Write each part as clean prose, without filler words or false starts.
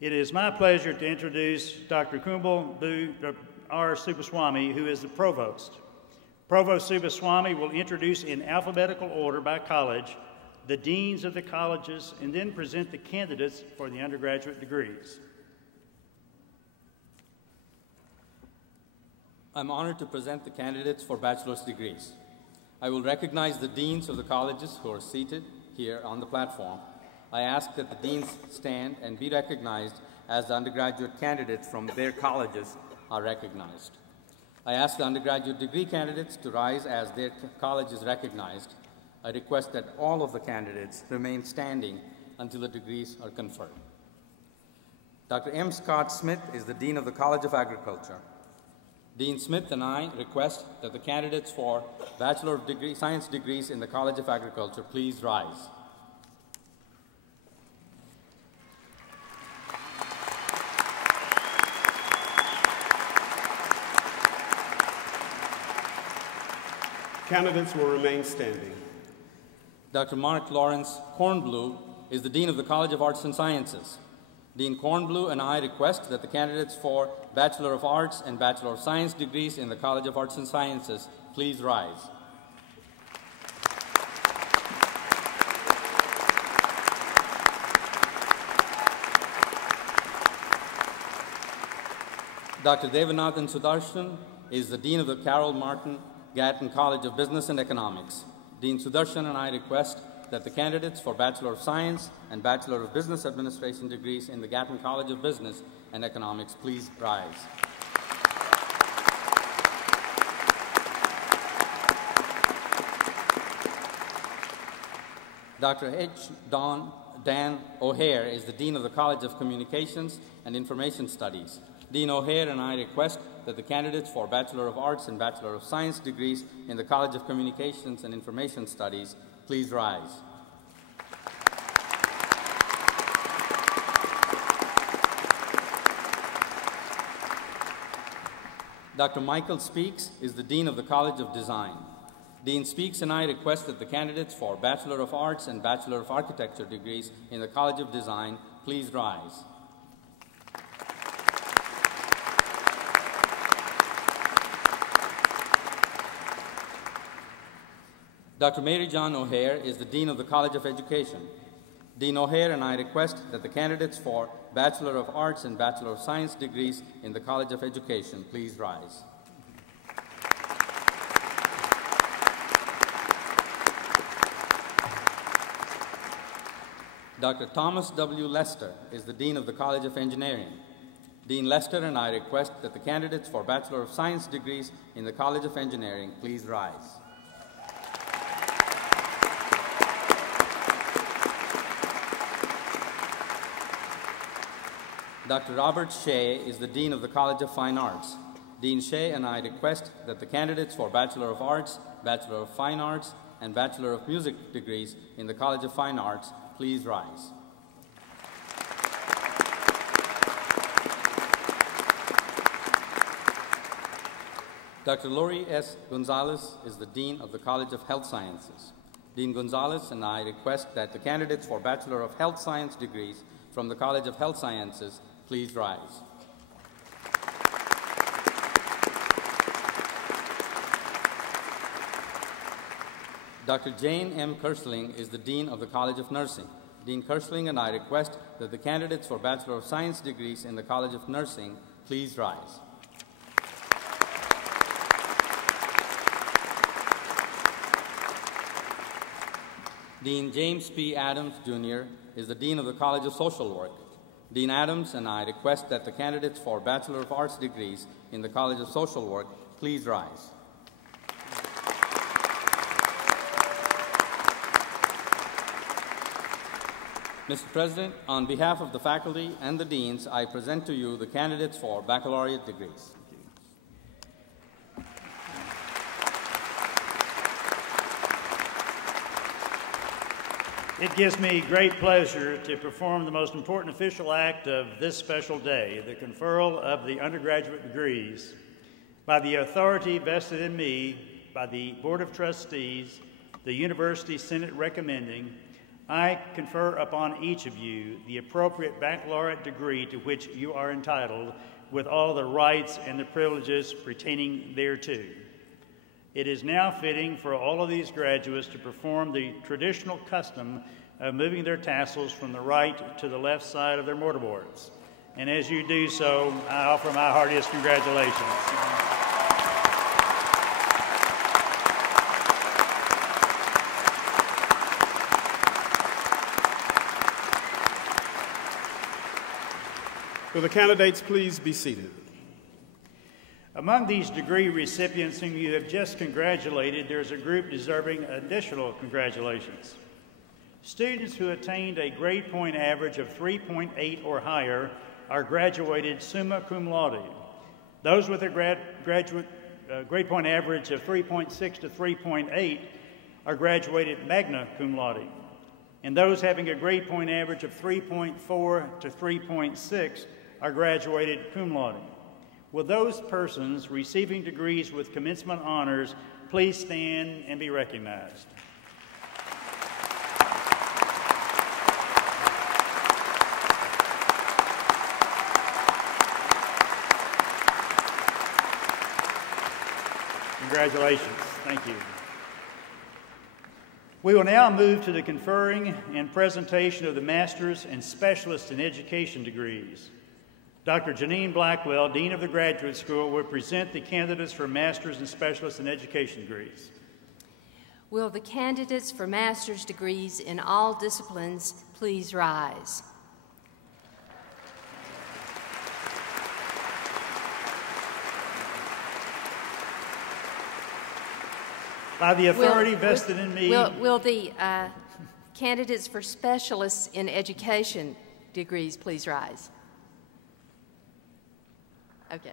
It is my pleasure to introduce Dr. Kumbal R. Subaswamy, who is the Provost. Provost Subaswamy will introduce in alphabetical order by college the deans of the colleges and then present the candidates for the undergraduate degrees. I'm honored to present the candidates for bachelor's degrees. I will recognize the deans of the colleges who are seated here on the platform. I ask that the deans stand and be recognized as the undergraduate candidates from their colleges are recognized. I ask the undergraduate degree candidates to rise as their college is recognized. I request that all of the candidates remain standing until the degrees are conferred. Dr. M. Scott Smith is the Dean of the College of Agriculture. Dean Smith and I request that the candidates for Bachelor of Science degrees in the College of Agriculture please rise. Candidates will remain standing. Dr. Mark Lawrence Kornblue is the Dean of the College of Arts and Sciences. Dean Kornblue and I request that the candidates for Bachelor of Arts and Bachelor of Science degrees in the College of Arts and Sciences please rise. Dr. Devanathan Sudarshan is the Dean of the Carroll Martin Gatton College of Business and Economics. Dean Sudarshan and I request that the candidates for Bachelor of Science and Bachelor of Business Administration degrees in the Gatton College of Business and Economics please rise. Dr. Dan O'Hare is the Dean of the College of Communications and Information Studies. Dean O'Hare and I request that the candidates for Bachelor of Arts and Bachelor of Science degrees in the College of Communications and Information Studies please rise. Dr. Michael Speaks is the Dean of the College of Design. Dean Speaks and I request that the candidates for Bachelor of Arts and Bachelor of Architecture degrees in the College of Design please rise. Dr. Mary John O'Hare is the Dean of the College of Education. Dean O'Hare and I request that the candidates for Bachelor of Arts and Bachelor of Science degrees in the College of Education please rise. Dr. Thomas W. Lester is the Dean of the College of Engineering. Dean Lester and I request that the candidates for Bachelor of Science degrees in the College of Engineering please rise. Dr. Robert Shea is the Dean of the College of Fine Arts. Dean Shea and I request that the candidates for Bachelor of Arts, Bachelor of Fine Arts, and Bachelor of Music degrees in the College of Fine Arts please rise. Dr. Lori S. Gonzalez is the Dean of the College of Health Sciences. Dean Gonzalez and I request that the candidates for Bachelor of Health Science degrees from the College of Health Sciences please rise. Dr. Jane M. Kersling is the Dean of the College of Nursing. Dean Kersling and I request that the candidates for Bachelor of Science degrees in the College of Nursing please rise. Dean James P. Adams, Jr. is the Dean of the College of Social Work. Dean Adams and I request that the candidates for Bachelor of Arts degrees in the College of Social Work please rise. Mr. President, on behalf of the faculty and the deans, I present to you the candidates for baccalaureate degrees. It gives me great pleasure to perform the most important official act of this special day, the conferral of the undergraduate degrees. By the authority vested in me by the Board of Trustees, the University Senate recommending, I confer upon each of you the appropriate baccalaureate degree to which you are entitled, with all the rights and the privileges pertaining thereto. It is now fitting for all of these graduates to perform the traditional custom of moving their tassels from the right to the left side of their mortarboards. And as you do so, I offer my heartiest congratulations. Will the candidates please be seated? Among these degree recipients whom you have just congratulated, there's a group deserving additional congratulations. Students who attained a grade point average of 3.8 or higher are graduated summa cum laude. Those with a grade point average of 3.6 to 3.8 are graduated magna cum laude. And those having a grade point average of 3.4 to 3.6 are graduated cum laude. Will those persons receiving degrees with commencement honors please stand and be recognized? Congratulations. Thank you. We will now move to the conferring and presentation of the Master's and Specialist in Education degrees. Dr. Janine Blackwell, Dean of the Graduate School, will present the candidates for Master's and Specialist in Education degrees. Will the candidates for master's degrees in all disciplines please rise? By the authority vested in me... Will the candidates for specialists in education degrees please rise? Okay.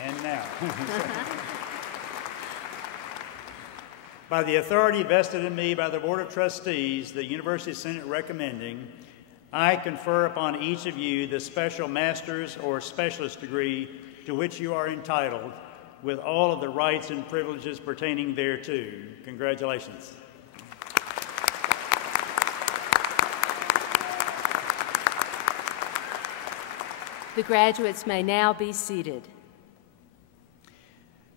And now. By the authority vested in me by the Board of Trustees, the University Senate recommending, I confer upon each of you the special master's or specialist degree to which you are entitled, with all of the rights and privileges pertaining thereto. Congratulations. The graduates may now be seated.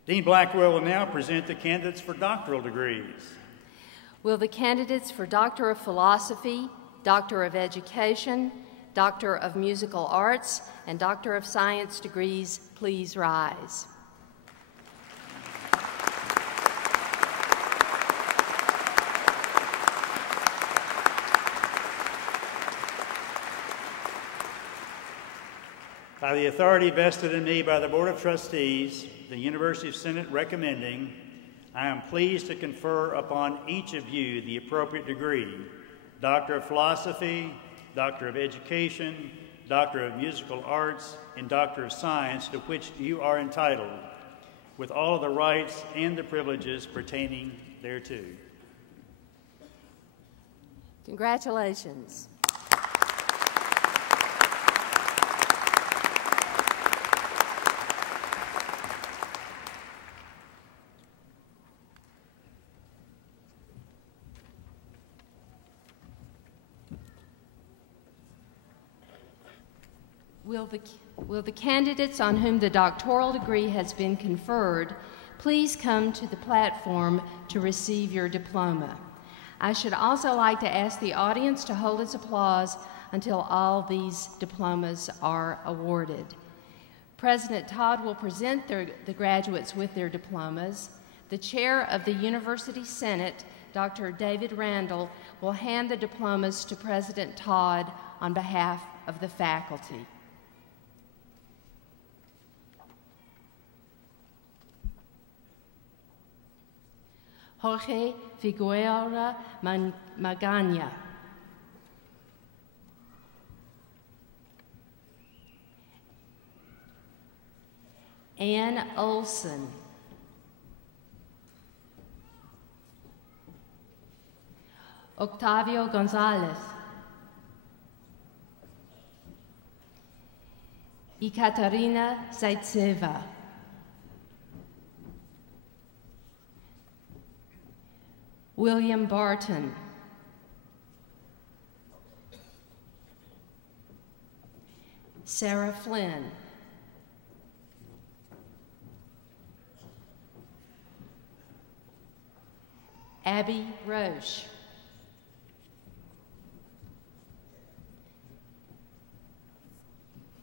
Dean Blackwell will now present the candidates for doctoral degrees. Will the candidates for Doctor of Philosophy, Doctor of Education, Doctor of Musical Arts, and Doctor of Science degrees please rise? By the authority vested in me by the Board of Trustees, the University Senate recommending, I am pleased to confer upon each of you the appropriate degree, Doctor of Philosophy, Doctor of Education, Doctor of Musical Arts, and Doctor of Science to which you are entitled, with all of the rights and the privileges pertaining thereto. Congratulations. Will the candidates on whom the doctoral degree has been conferred please come to the platform to receive your diploma? I should also like to ask the audience to hold its applause until all these diplomas are awarded. President Todd will present the graduates with their diplomas. The chair of the University Senate, Dr. David Randall, will hand the diplomas to President Todd on behalf of the faculty. Jorge Figueroa Magana. Ann Olson. Octavio Gonzalez. Ekaterina Zaitseva. William Barton. Sarah Flynn, Abby Roche,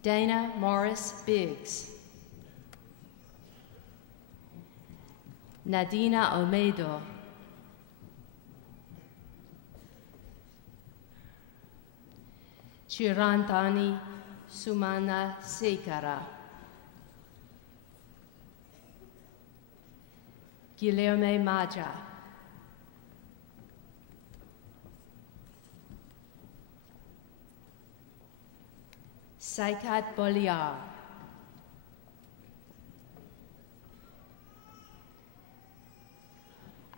Dana Morris Biggs, Nadina Olmedo, Chirantani Sumana Sekara, Guilherme Maja, Saikat Boliar,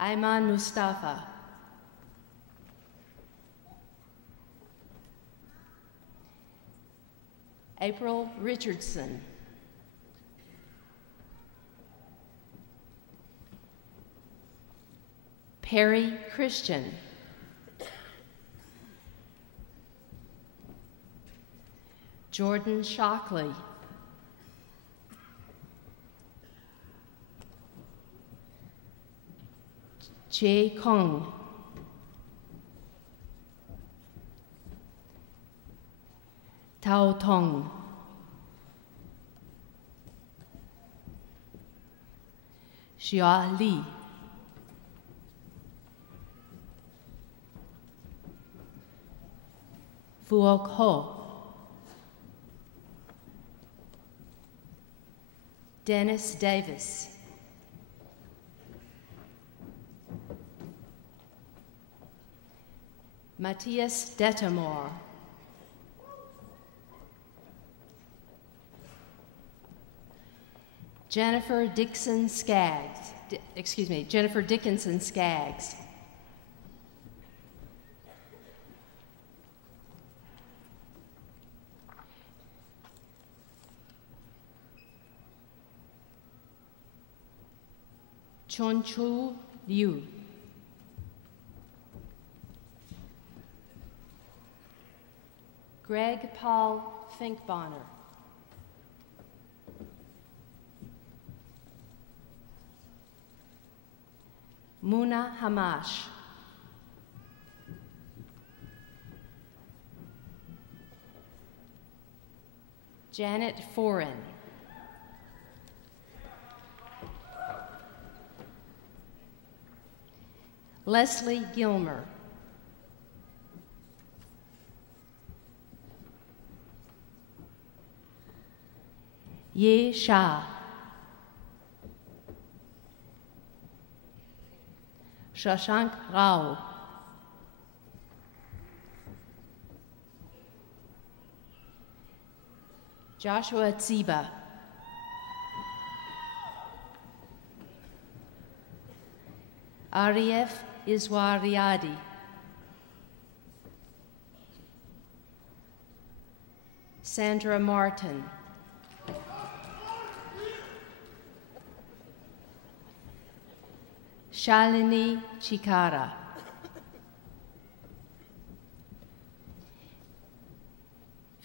Ayman Mustafa, April Richardson, Perry Christian, Jordan Shockley, Jie Kong, Tao Tong, Xia Li, Phuoc Ho, Dennis Davis, Matthias Dettamore, Jennifer Dickinson Skaggs, Chonchu Liu, Greg Paul Finkbonner, Muna Hamash, Janet Foran, Leslie Gilmer, Ye Shah, Shashank Rao, Joshua Tsiba, Arif Iswariadi, Sandra Martin, Shalini Chikara,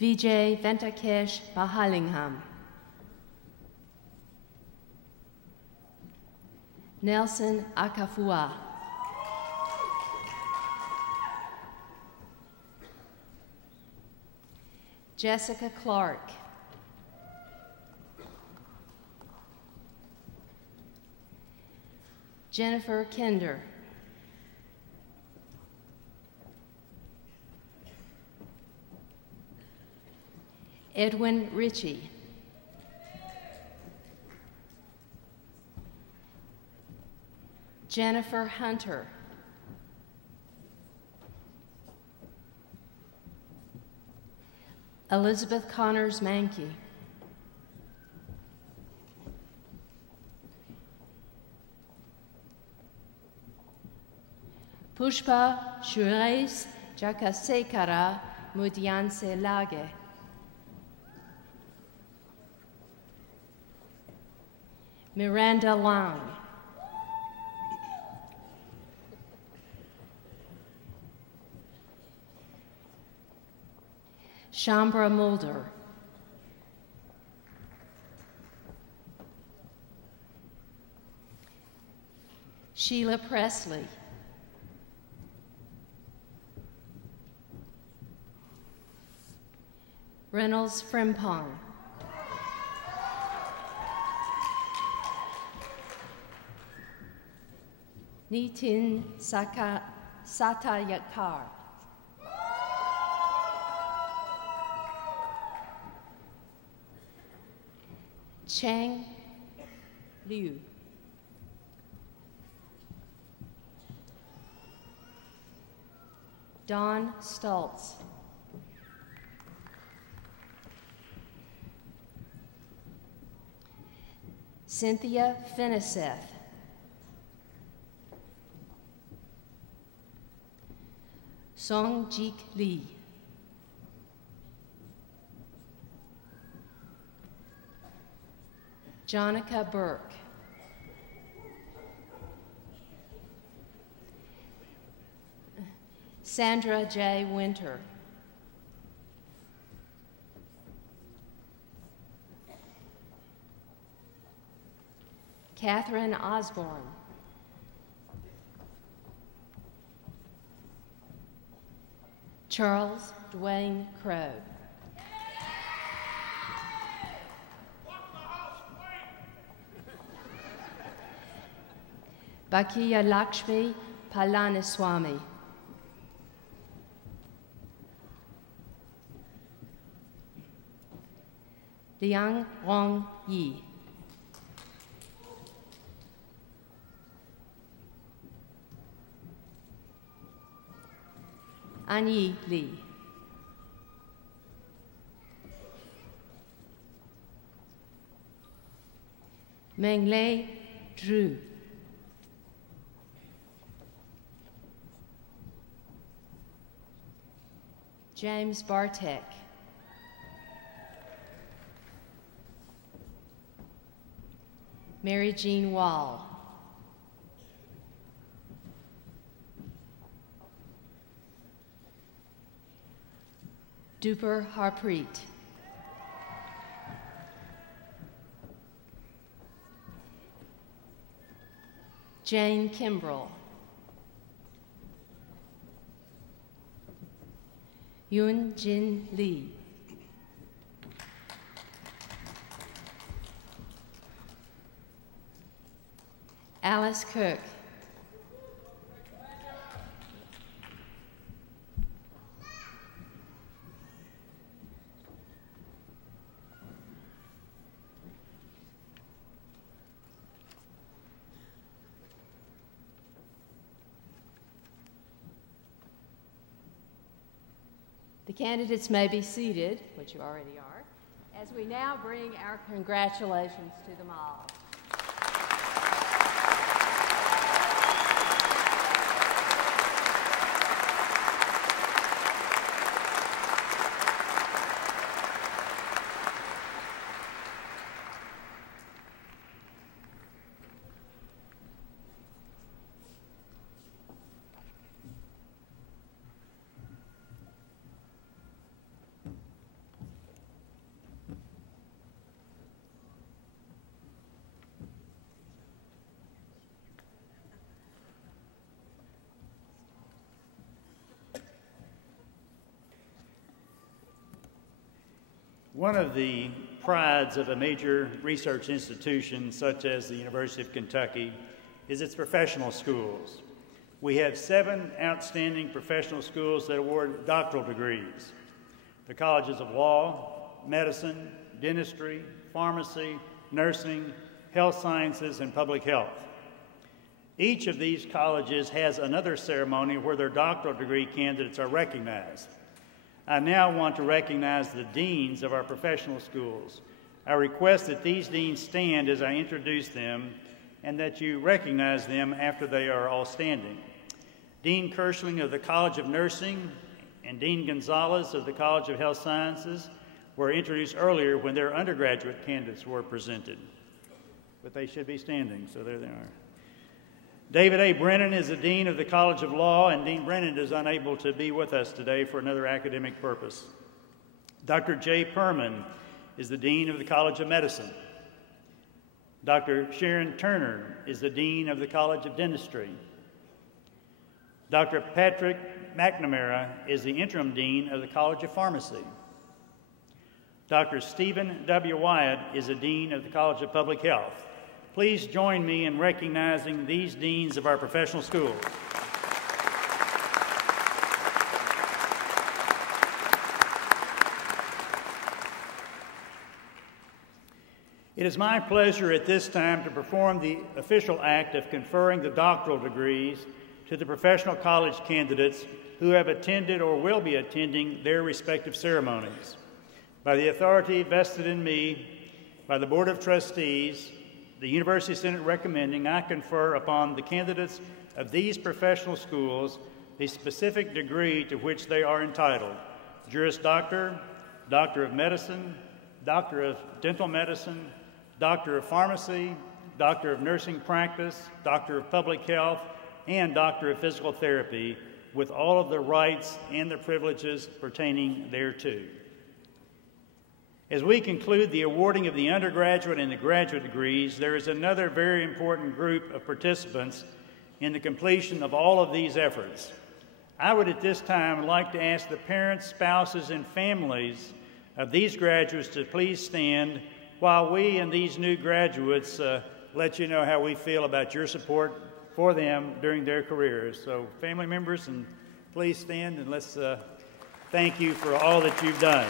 Vijay Venkatesh Mahalingham, Nelson Akafua, Jessica Clark, Jennifer Kinder, Edwin Ritchie, Jennifer Hunter, Elizabeth Connors Mankey, Pushpa Suresh Jakasekara Mudyanse Lage, Miranda Lang, Shambra Mulder, Sheila Presley. Reynolds Frimpong. Nitin Satayakar. Chang Liu. Don Stultz. Cynthia Finiseth. Songjik Lee. Jonica Burke. Sandra J. Winter. Catherine Osborne. Charles Dwayne Crow. Bakiya Lakshmi Palaniswamy. Liang Rong Yi. Anyi Lee. Menglei Zhu. James Bartek. Mary Jean Wall. Duper Harpreet. Jane Kimbrell. Yoon Jin Lee. Alice Cook. The candidates may be seated, which you already are, as we now bring our congratulations to them all. One of the prides of a major research institution such as the University of Kentucky is its professional schools. We have 7 outstanding professional schools that award doctoral degrees: the colleges of law, medicine, dentistry, pharmacy, nursing, health sciences, and public health. Each of these colleges has another ceremony where their doctoral degree candidates are recognized. I now want to recognize the deans of our professional schools. I request that these deans stand as I introduce them and that you recognize them after they are all standing. Dean Kirschling of the College of Nursing and Dean Gonzalez of the College of Health Sciences were introduced earlier when their undergraduate candidates were presented. But they should be standing, so there they are. David A. Brennan is the Dean of the College of Law, and Dean Brennan is unable to be with us today for another academic purpose. Dr. Jay Perman is the Dean of the College of Medicine. Dr. Sharon Turner is the Dean of the College of Dentistry. Dr. Patrick McNamara is the Interim Dean of the College of Pharmacy. Dr. Stephen W. Wyatt is the Dean of the College of Public Health. Please join me in recognizing these deans of our professional schools. It is my pleasure at this time to perform the official act of conferring the doctoral degrees to the professional college candidates who have attended or will be attending their respective ceremonies. By the authority vested in me by the Board of Trustees, the University Senate recommending, I confer upon the candidates of these professional schools the specific degree to which they are entitled: Juris Doctor, Doctor of Medicine, Doctor of Dental Medicine, Doctor of Pharmacy, Doctor of Nursing Practice, Doctor of Public Health, and Doctor of Physical Therapy, with all of the rights and the privileges pertaining thereto. As we conclude the awarding of the undergraduate and the graduate degrees, there is another very important group of participants in the completion of all of these efforts. I would at this time like to ask the parents, spouses, and families of these graduates to please stand while we and these new graduates let you know how we feel about your support for them during their careers. So family members, and please stand and let's thank you for all that you've done.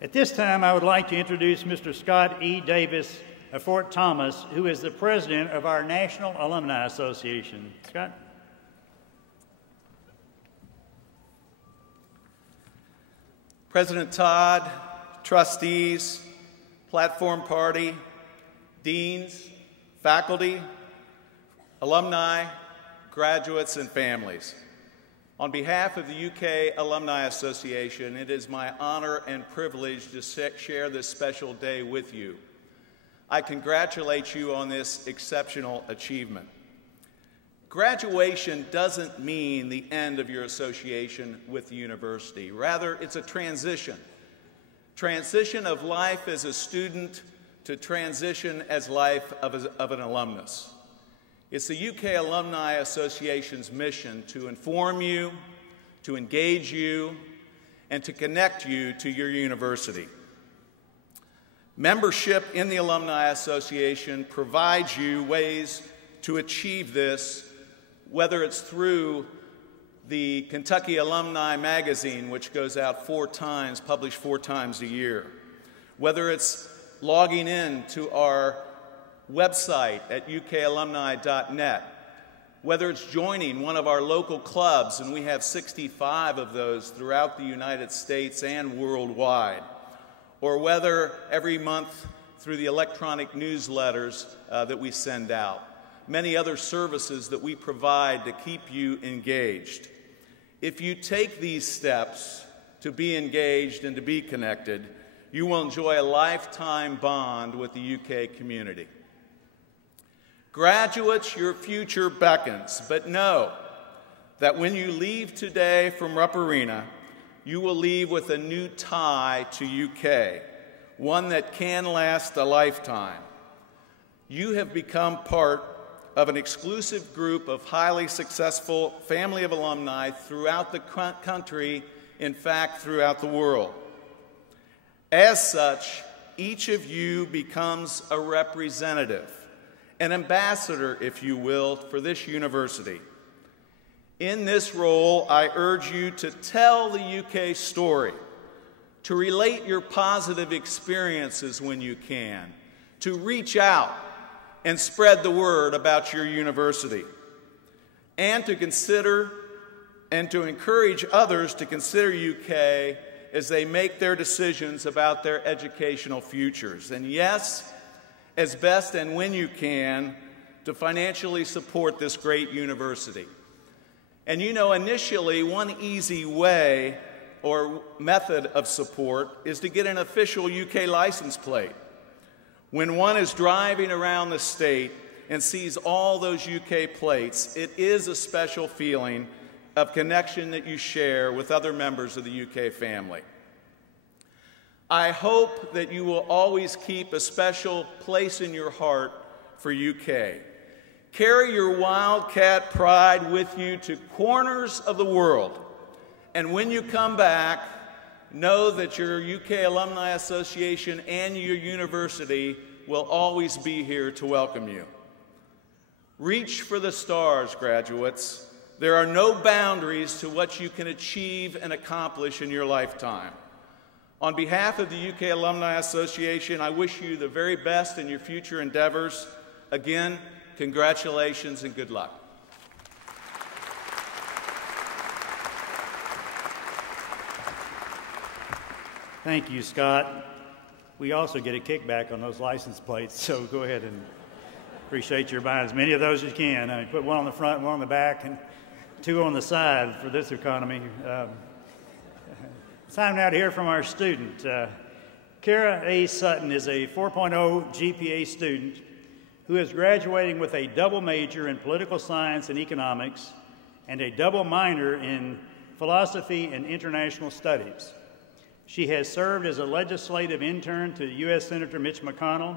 At this time, I would like to introduce Mr. Scott E. Davis of Fort Thomas, who is the president of our National Alumni Association. Scott? President Todd, trustees, platform party, deans, faculty, alumni, graduates, and families. On behalf of the UK Alumni Association, it is my honor and privilege to share this special day with you. I congratulate you on this exceptional achievement. Graduation doesn't mean the end of your association with the university. Rather, it's a transition. Transition of life as a student to transition as life of an alumnus. It's the UK Alumni Association's mission to inform you, to engage you, and to connect you to your university. Membership in the Alumni Association provides you ways to achieve this, whether it's through the Kentucky Alumni Magazine, which goes out published 4 times a year, whether it's logging in to our website at ukalumni.net, whether it's joining one of our local clubs, and we have 65 of those throughout the United States and worldwide, or whether every month through the electronic newsletters that we send out. Many other services that we provide to keep you engaged. If you take these steps to be engaged and to be connected, you will enjoy a lifetime bond with the UK community. Graduates, your future beckons, but know that when you leave today from Rupp Arena, you will leave with a new tie to UK, one that can last a lifetime. You have become part of an exclusive group of highly successful family of alumni throughout the country, in fact, throughout the world. As such, each of you becomes a representative, an ambassador, if you will, for this university. In this role, I urge you to tell the UK story, to relate your positive experiences when you can, to reach out and spread the word about your university, and to consider and to encourage others to consider UK as they make their decisions about their educational futures. And yes, as best and when you can, to financially support this great university. And you know, initially, one easy way or method of support is to get an official UK license plate. When one is driving around the state and sees all those UK plates, it is a special feeling of connection that you share with other members of the UK family. I hope that you will always keep a special place in your heart for UK. Carry your Wildcat pride with you to corners of the world. And when you come back, know that your UK Alumni Association and your university will always be here to welcome you. Reach for the stars, graduates. There are no boundaries to what you can achieve and accomplish in your lifetime. On behalf of the UK Alumni Association, I wish you the very best in your future endeavors. Again, congratulations and good luck. Thank you, Scott. We also get a kickback on those license plates, so go ahead and appreciate your buying as many of those as you can. I mean, put one on the front, one on the back, and two on the side for this economy. It's time now to hear from our student. Kara A. Sutton is a 4.0 GPA student who is graduating with a double major in political science and economics and a double minor in philosophy and international studies. She has served as a legislative intern to U.S. Senator Mitch McConnell,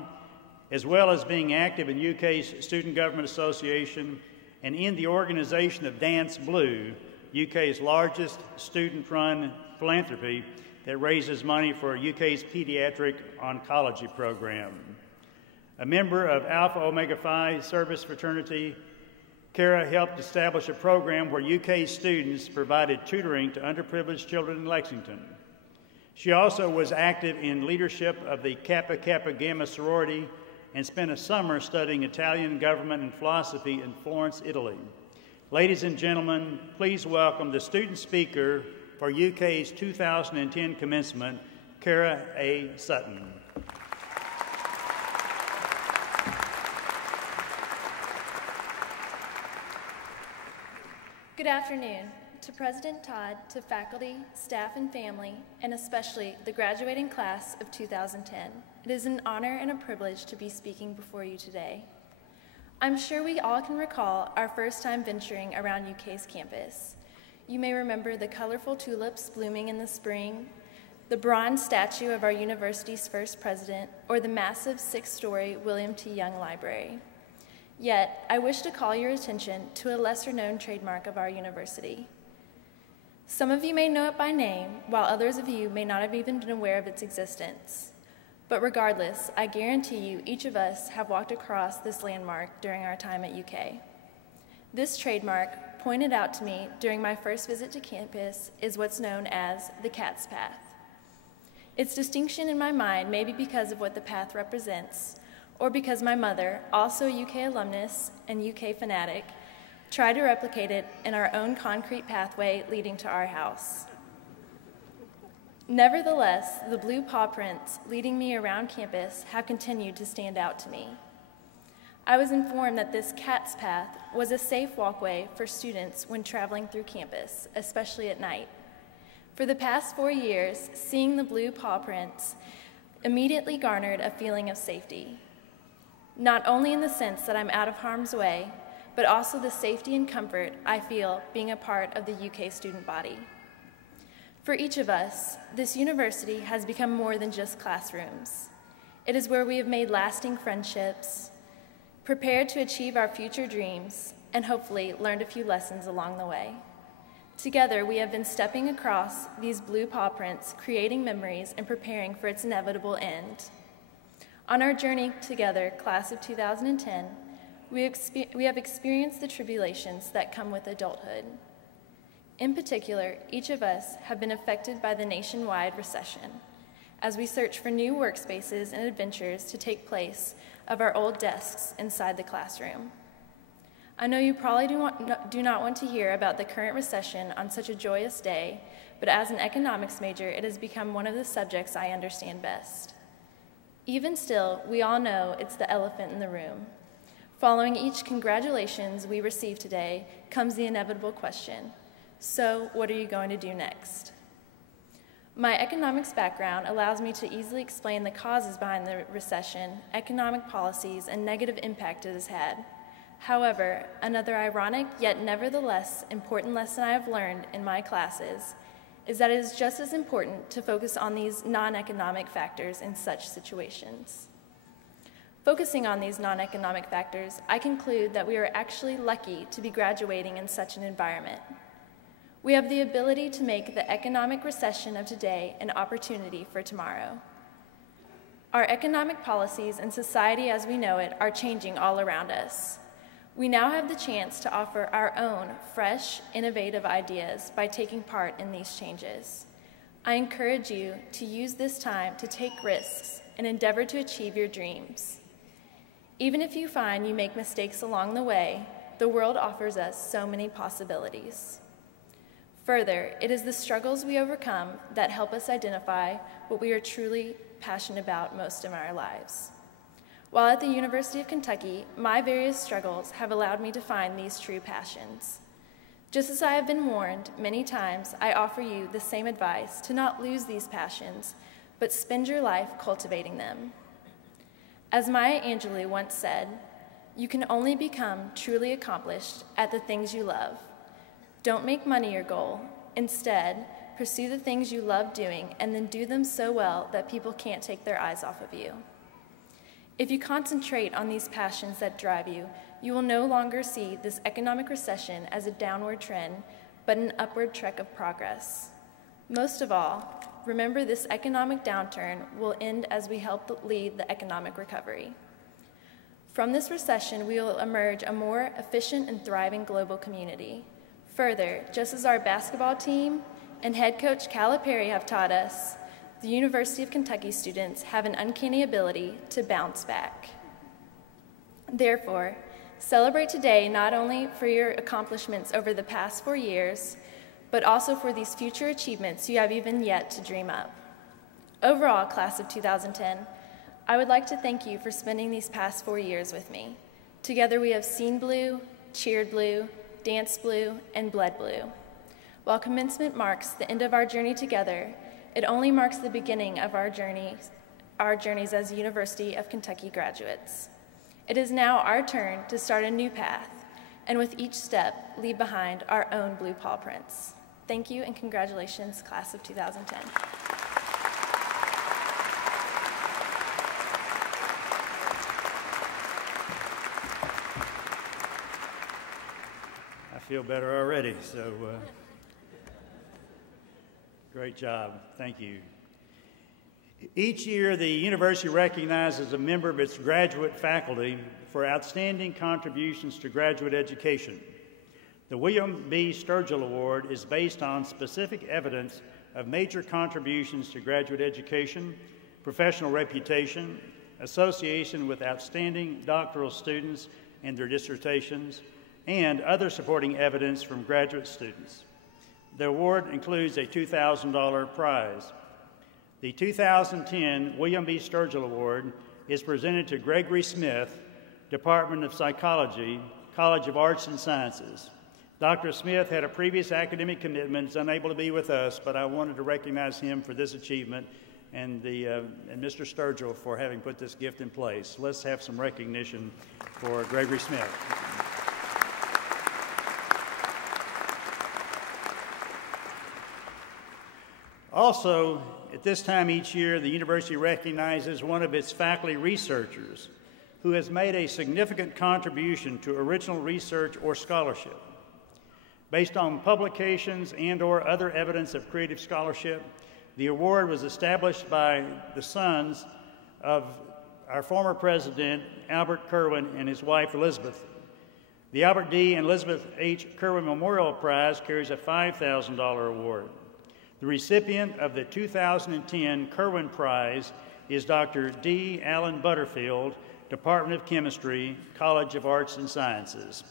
as well as being active in UK's Student Government Association and in the organization of Dance Blue, UK's largest student-run philanthropy that raises money for UK's pediatric oncology program. A member of Alpha Omega Phi service fraternity, Kara helped establish a program where UK students provided tutoring to underprivileged children in Lexington. She also was active in leadership of the Kappa Kappa Gamma sorority and spent a summer studying Italian government and philosophy in Florence, Italy. Ladies and gentlemen, please welcome the student speaker for UK's 2010 commencement, Kara A. Sutton. Good afternoon. To President Todd, to faculty, staff, and family, and especially the graduating class of 2010, it is an honor and a privilege to be speaking before you today. I'm sure we all can recall our first time venturing around UK's campus. You may remember the colorful tulips blooming in the spring, the bronze statue of our university's first president, or the massive 6-story William T. Young Library. Yet, I wish to call your attention to a lesser-known trademark of our university. Some of you may know it by name, while others of you may not have even been aware of its existence. But regardless, I guarantee you each of us have walked across this landmark during our time at UK. This trademark, pointed out to me during my first visit to campus, is what's known as the Cat's Path. Its distinction in my mind may be because of what the path represents, or because my mother, also a UK alumnus and UK fanatic, tried to replicate it in our own concrete pathway leading to our house. Nevertheless, the blue paw prints leading me around campus have continued to stand out to me. I was informed that this Cat's Path was a safe walkway for students when traveling through campus, especially at night. For the past 4 years, seeing the blue paw prints immediately garnered a feeling of safety. Not only in the sense that I'm out of harm's way, but also the safety and comfort I feel being a part of the UK student body. For each of us, this university has become more than just classrooms. It is where we have made lasting friendships, prepared to achieve our future dreams, and hopefully learned a few lessons along the way. Together, we have been stepping across these blue paw prints, creating memories and preparing for its inevitable end. On our journey together, class of 2010, we have experienced the tribulations that come with adulthood. In particular, each of us have been affected by the nationwide recession as we search for new workspaces and adventures to take place of our old desks inside the classroom. I know you probably do not want to hear about the current recession on such a joyous day, but as an economics major, it has become one of the subjects I understand best. Even still, we all know it's the elephant in the room. Following each congratulations we receive today comes the inevitable question, so what are you going to do next? My economics background allows me to easily explain the causes behind the recession, economic policies, and negative impact it has had. However, another ironic yet nevertheless important lesson I have learned in my classes is that it is just as important to focus on these non-economic factors in such situations. Focusing on these non-economic factors, I conclude that we are actually lucky to be graduating in such an environment. We have the ability to make the economic recession of today an opportunity for tomorrow. Our economic policies and society as we know it are changing all around us. We now have the chance to offer our own fresh, innovative ideas by taking part in these changes. I encourage you to use this time to take risks and endeavor to achieve your dreams. Even if you find you make mistakes along the way, the world offers us so many possibilities. Further, it is the struggles we overcome that help us identify what we are truly passionate about most in our lives. While at the University of Kentucky, my various struggles have allowed me to find these true passions. Just as I have been warned many times, I offer you the same advice to not lose these passions, but spend your life cultivating them. As Maya Angelou once said, you can only become truly accomplished at the things you love. Don't make money your goal. Instead, pursue the things you love doing and then do them so well that people can't take their eyes off of you. If you concentrate on these passions that drive you, you will no longer see this economic recession as a downward trend, but an upward trek of progress. Most of all, remember this economic downturn will end as we help lead the economic recovery. From this recession, we will emerge a more efficient and thriving global community. Further, just as our basketball team and head coach Calipari have taught us, the University of Kentucky students have an uncanny ability to bounce back. Therefore, celebrate today not only for your accomplishments over the past 4 years, but also for these future achievements you have even yet to dream up. Overall, class of 2010, I would like to thank you for spending these past 4 years with me. Together we have seen blue, cheered blue, danced blue, and bled blue. While commencement marks the end of our journey together, it only marks the beginning of our journeys as University of Kentucky graduates. It is now our turn to start a new path, and with each step, leave behind our own blue paw prints. Thank you and congratulations, class of 2010. I feel better already, so great job. Thank you. Each year, the university recognizes a member of its graduate faculty for outstanding contributions to graduate education. The William B. Sturgill Award is based on specific evidence of major contributions to graduate education, professional reputation, association with outstanding doctoral students and their dissertations, and other supporting evidence from graduate students. The award includes a $2,000 prize. The 2010 William B. Sturgill Award is presented to Gregory Smith, Department of Psychology, College of Arts and Sciences. Dr. Smith had a previous academic commitment, is unable to be with us, but I wanted to recognize him for this achievement and Mr. Sturgill for having put this gift in place. Let's have some recognition for Gregory Smith. Also, at this time each year, the university recognizes one of its faculty researchers who has made a significant contribution to original research or scholarship. Based on publications and/or other evidence of creative scholarship, the award was established by the sons of our former president, Albert Kerwin, and his wife, Elizabeth. The Albert D. and Elizabeth H. Kerwin Memorial Prize carries a $5,000 award. The recipient of the 2010 Kerwin Prize is Dr. D. Allen Butterfield, Department of Chemistry, College of Arts and Sciences.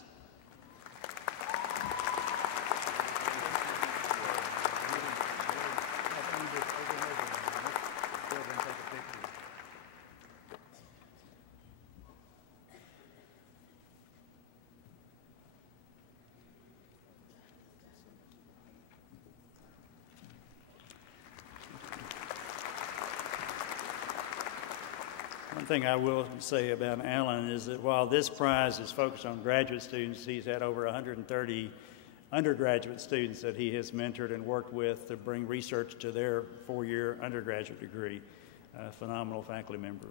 thing I will say about Alan is that while this prize is focused on graduate students, he's had over 130 undergraduate students that he has mentored and worked with to bring research to their four-year undergraduate degree. A phenomenal faculty member.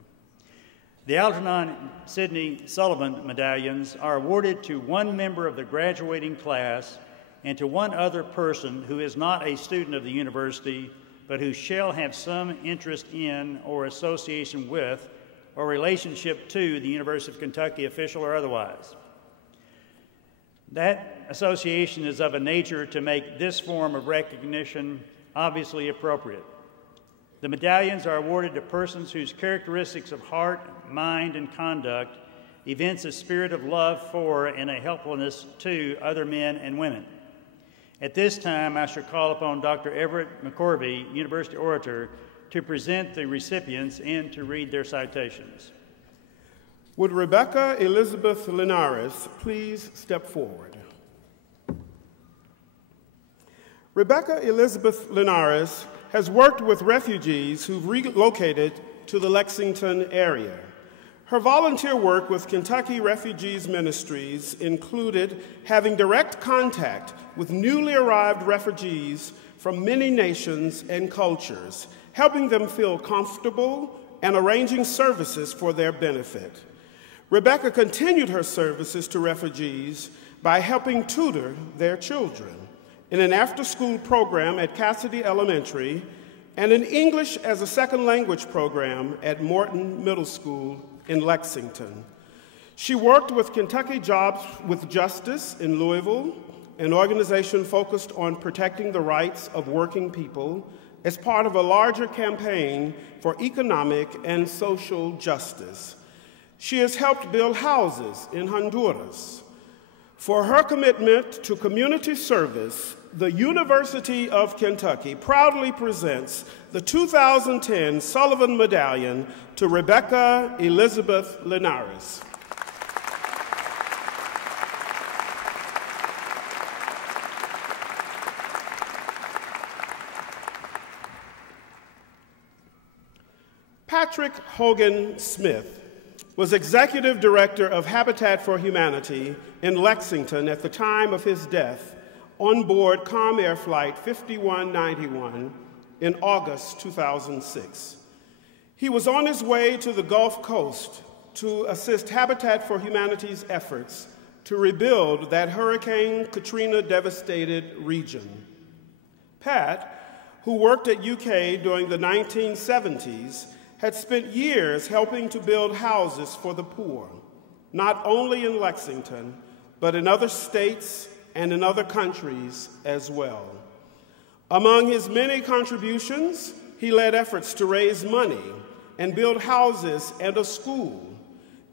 The Algernon Sidney Sullivan medallions are awarded to one member of the graduating class and to one other person who is not a student of the university, but who shall have some interest in or association with or relationship to the University of Kentucky, official or otherwise. That association is of a nature to make this form of recognition obviously appropriate. The medallions are awarded to persons whose characteristics of heart, mind, and conduct evince a spirit of love for and a helpfulness to other men and women. At this time, I shall call upon Dr. Everett McCorvey, University Orator, to present the recipients and to read their citations. Would Rebecca Elizabeth Linares please step forward? Rebecca Elizabeth Linares has worked with refugees who've relocated to the Lexington area. Her volunteer work with Kentucky Refugees Ministries included having direct contact with newly arrived refugees from many nations and cultures, helping them feel comfortable and arranging services for their benefit. Rebecca continued her services to refugees by helping tutor their children in an after-school program at Cassidy Elementary and an English as a second language program at Morton Middle School in Lexington. She worked with Kentucky Jobs with Justice in Louisville, an organization focused on protecting the rights of working people as part of a larger campaign for economic and social justice. She has helped build houses in Honduras. For her commitment to community service, the University of Kentucky proudly presents the 2010 Sullivan Medallion to Rebecca Elizabeth Linares. Patrick Hogan Smith was Executive Director of Habitat for Humanity in Lexington at the time of his death on board Comair Flight 5191 in August 2006. He was on his way to the Gulf Coast to assist Habitat for Humanity's efforts to rebuild that Hurricane Katrina devastated region. Pat, who worked at UK during the 1970s, had spent years helping to build houses for the poor, not only in Lexington, but in other states and in other countries as well. Among his many contributions, he led efforts to raise money and build houses and a school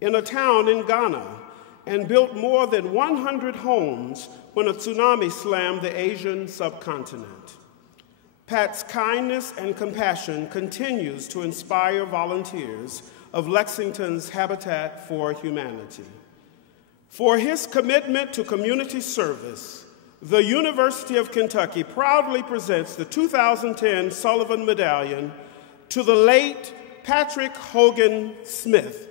in a town in Ghana, and built more than 100 homes when a tsunami slammed the Asian subcontinent. Pat's kindness and compassion continues to inspire volunteers of Lexington's Habitat for Humanity. For his commitment to community service, the University of Kentucky proudly presents the 2010 Sullivan Medallion to the late Patrick Hogan Smith.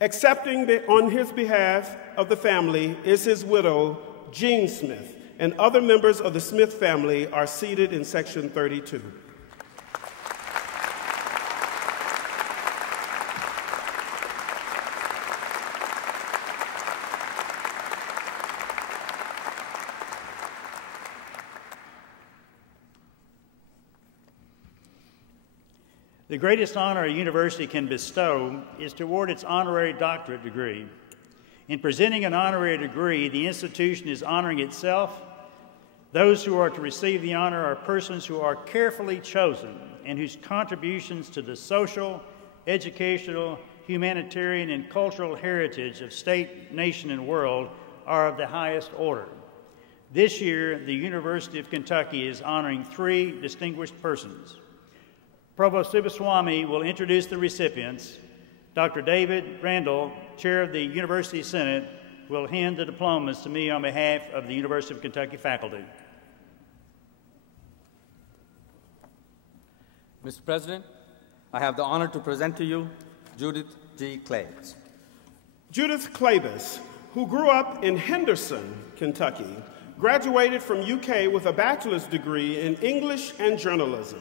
Accepting on his behalf of the family is his widow, Jean Smith, and other members of the Smith family are seated in section 32. The greatest honor a university can bestow is to award its honorary doctorate degree. In presenting an honorary degree, the institution is honoring itself. Those who are to receive the honor are persons who are carefully chosen and whose contributions to the social, educational, humanitarian, and cultural heritage of state, nation, and world are of the highest order. This year, the University of Kentucky is honoring 3 distinguished persons. Provost Subaswamy will introduce the recipients. Dr. David Randall, Chair of the University Senate, will hand the diplomas to me on behalf of the University of Kentucky faculty. Mr. President, I have the honor to present to you Judith G. Claves. Judith Clavis, who grew up in Henderson, Kentucky, graduated from UK with a bachelor's degree in English and journalism.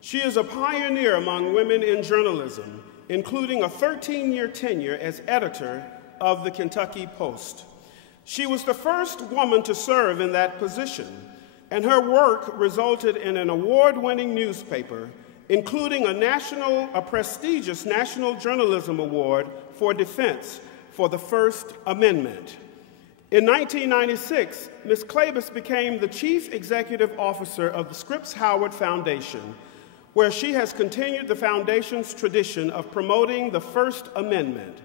She is a pioneer among women in journalism, including a 13-year tenure as editor of the Kentucky Post. She was the first woman to serve in that position, and her work resulted in an award-winning newspaper, including a prestigious National Journalism Award for Defense for the First Amendment. In 1996, Ms. Clavis became the Chief Executive Officer of the Scripps Howard Foundation, where she has continued the foundation's tradition of promoting the First Amendment,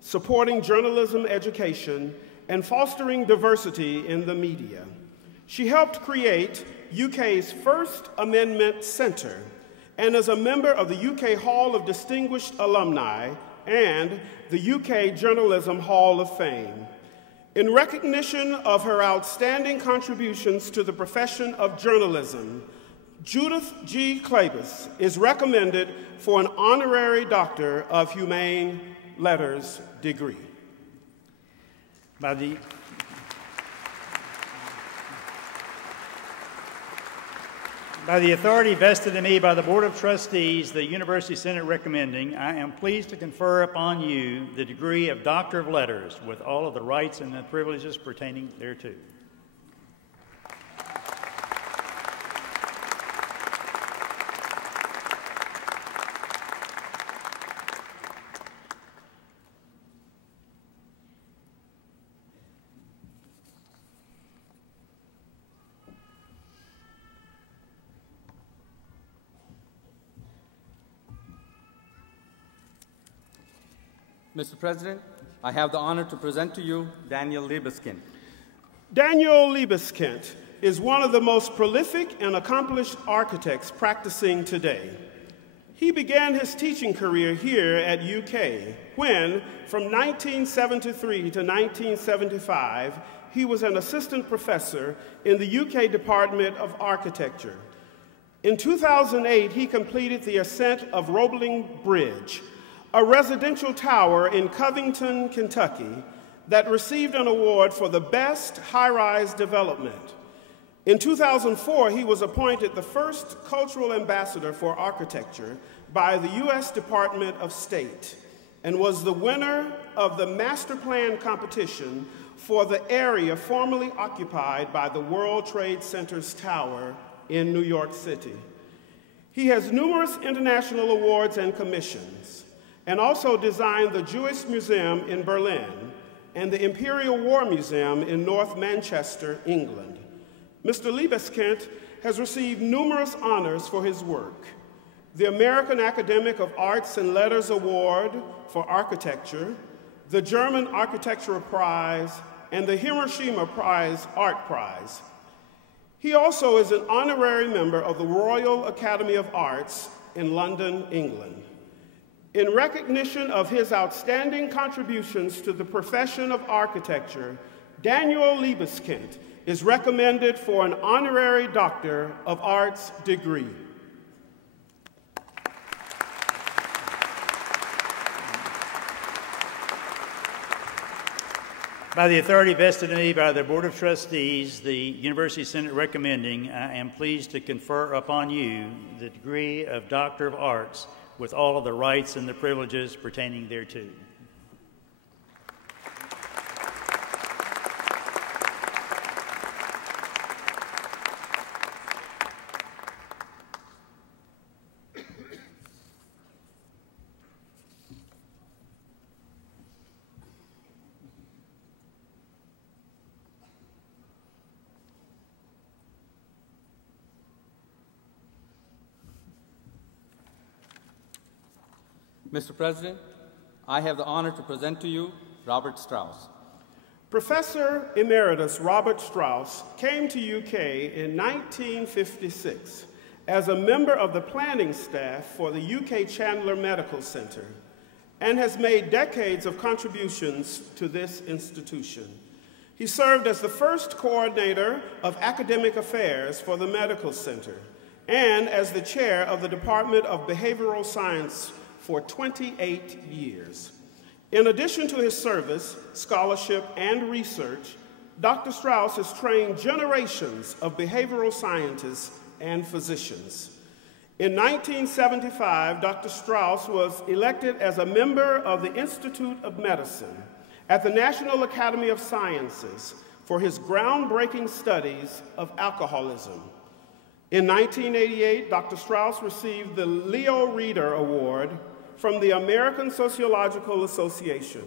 supporting journalism education, and fostering diversity in the media. She helped create UK's First Amendment Centre and is a member of the UK Hall of Distinguished Alumni and the UK Journalism Hall of Fame. In recognition of her outstanding contributions to the profession of journalism, Judith G. Clavis is recommended for an honorary Doctor of Humane Letters degree. By the authority vested in me by the Board of Trustees, the University Senate recommending, I am pleased to confer upon you the degree of Doctor of Letters with all of the rights and the privileges pertaining thereto. Mr. President, I have the honor to present to you Daniel Liebeskind. Daniel Liebeskind is one of the most prolific and accomplished architects practicing today. He began his teaching career here at UK when, from 1973 to 1975, he was an assistant professor in the UK Department of Architecture. In 2008, he completed the ascent of Roebling Bridge, a residential tower in Covington, Kentucky, that received an award for the best high-rise development. In 2004, he was appointed the first cultural ambassador for architecture by the U.S. Department of State and was the winner of the master plan competition for the area formerly occupied by the World Trade Center's tower in New York City. He has numerous international awards and commissions, and also designed the Jewish Museum in Berlin and the Imperial War Museum in North Manchester, England. Mr. Liebeskind has received numerous honors for his work: the American Academy of Arts and Letters Award for Architecture, the German Architectural Prize, and the Hiroshima Art Prize. He also is an honorary member of the Royal Academy of Arts in London, England. In recognition of his outstanding contributions to the profession of architecture, Daniel Liebeskind is recommended for an honorary Doctor of Arts degree. By the authority vested in me by the Board of Trustees, the University Senate recommending, I am pleased to confer upon you the degree of Doctor of Arts with all of the rights and the privileges pertaining thereto. Mr. President, I have the honor to present to you Robert Strauss. Professor Emeritus Robert Strauss came to UK in 1956 as a member of the planning staff for the UK Chandler Medical Center and has made decades of contributions to this institution. He served as the first coordinator of academic affairs for the medical center and as the chair of the Department of Behavioral Science for 28 years. In addition to his service, scholarship, and research, Dr. Strauss has trained generations of behavioral scientists and physicians. In 1975, Dr. Strauss was elected as a member of the Institute of Medicine at the National Academy of Sciences for his groundbreaking studies of alcoholism. In 1988, Dr. Strauss received the Leo Reader Award from the American Sociological Association,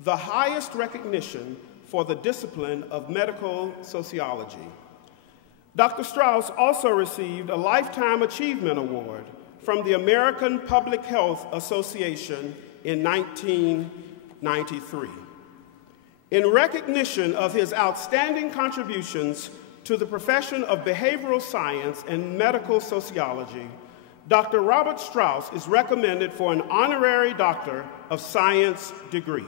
the highest recognition for the discipline of medical sociology. Dr. Strauss also received a Lifetime Achievement Award from the American Public Health Association in 1993. In recognition of his outstanding contributions to the profession of behavioral science and medical sociology, Dr. Robert Strauss is recommended for an honorary Doctor of Science degree.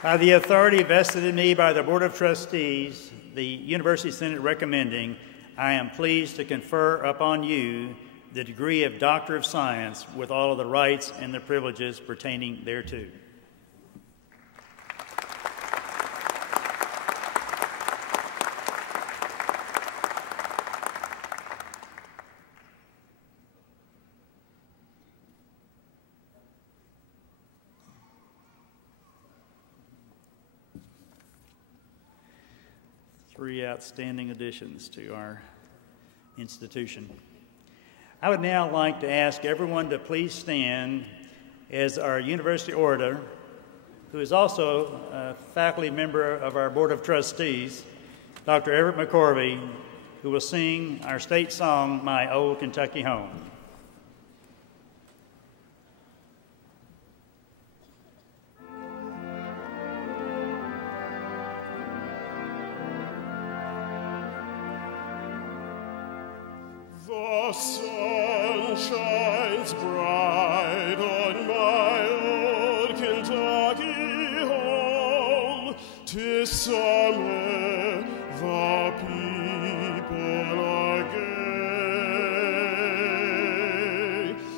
By the authority vested in me by the Board of Trustees, the University Senate recommending, I am pleased to confer upon you the degree of Doctor of Science with all of the rights and the privileges pertaining thereto. Three outstanding additions to our institution. I would now like to ask everyone to please stand as our university orator, who is also a faculty member of our Board of Trustees, Dr. Everett McCorvey, who will sing our state song, My Old Kentucky Home. The sun shines bright on my old Kentucky home. 'Tis summer, the people are gay.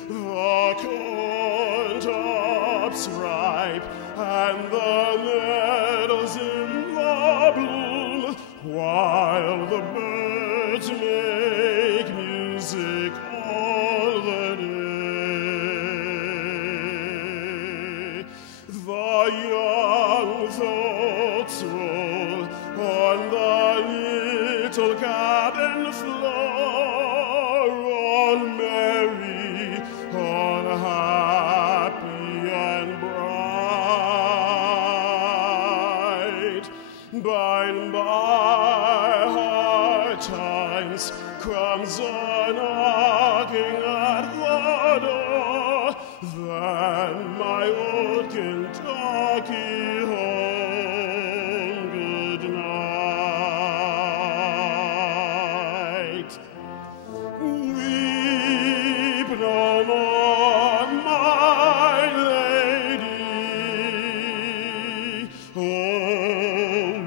The corn tops ripe and the meadows in the bloom, while the birds make music all the day. The young folks roll on the little cabin floor, all merry, all happy and bright. By and by, hard times comes knocking at the door, then my old Kentucky home, good night. Weep no more, my lady, oh,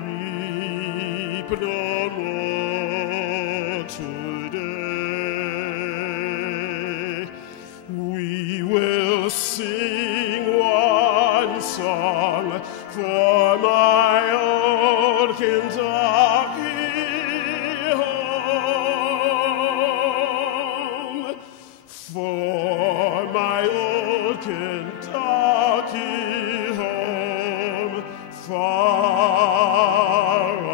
weep no more today. We will sing one song for my old Kentucky home, for my old Kentucky home, far away.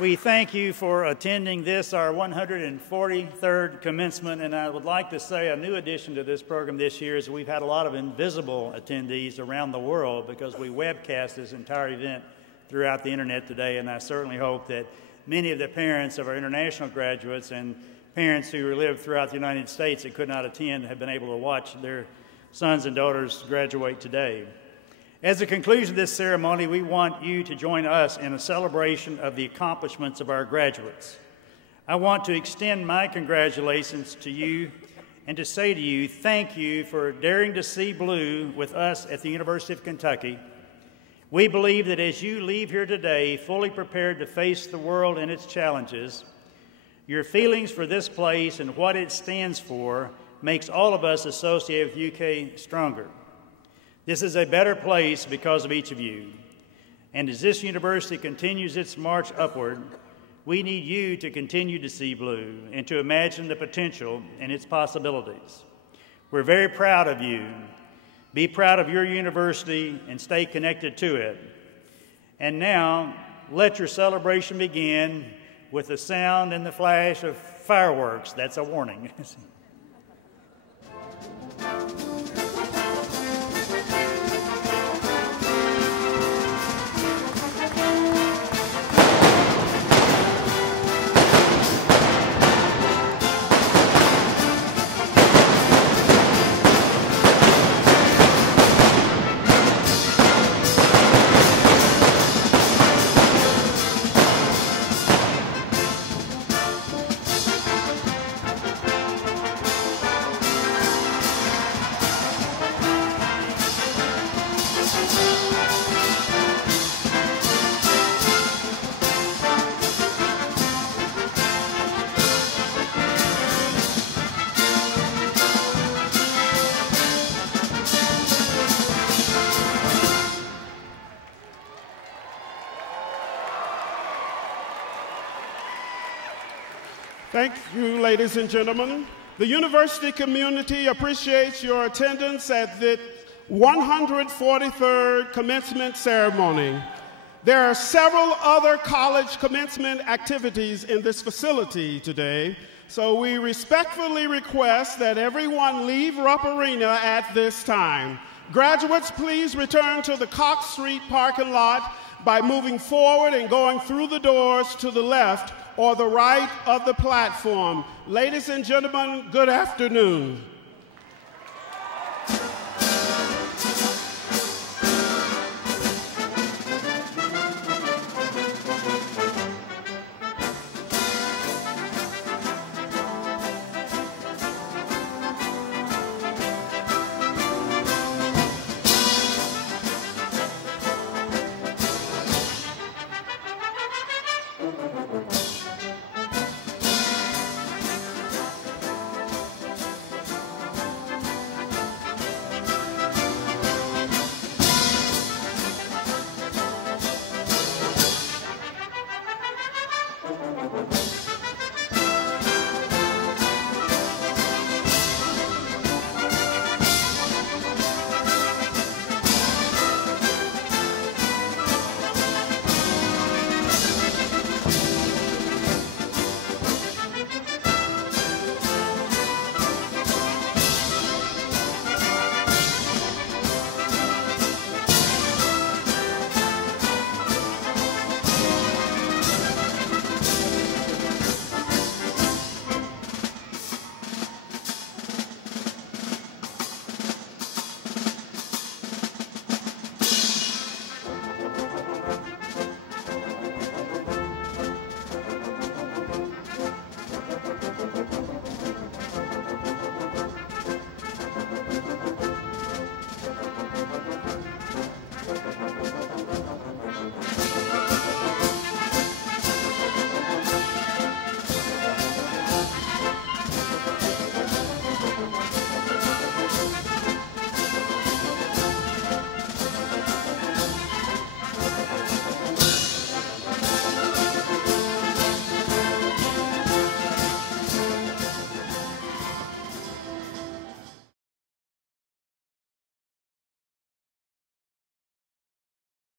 We thank you for attending this, our 143rd commencement, and I would like to say a new addition to this program this year is we've had a lot of invisible attendees around the world because we webcast this entire event throughout the internet today, and I certainly hope that many of the parents of our international graduates and parents who live throughout the United States that could not attend have been able to watch their sons and daughters graduate today. As a conclusion of this ceremony, we want you to join us in a celebration of the accomplishments of our graduates. I want to extend my congratulations to you and to say to you, thank you for daring to see blue with us at the University of Kentucky. We believe that as you leave here today, fully prepared to face the world and its challenges, your feelings for this place and what it stands for makes all of us associated with UK stronger. This is a better place because of each of you. And as this university continues its march upward, we need you to continue to see blue and to imagine the potential and its possibilities. We're very proud of you. Be proud of your university and stay connected to it. And now, let your celebration begin with the sound and the flash of fireworks. That's a warning. Thank you, ladies and gentlemen. The university community appreciates your attendance at the 143rd commencement ceremony. There are several other college commencement activities in this facility today, so we respectfully request that everyone leave Rupp Arena at this time. Graduates, please return to the Cox Street parking lot by moving forward and going through the doors to the left or the right of the platform. Ladies and gentlemen, good afternoon.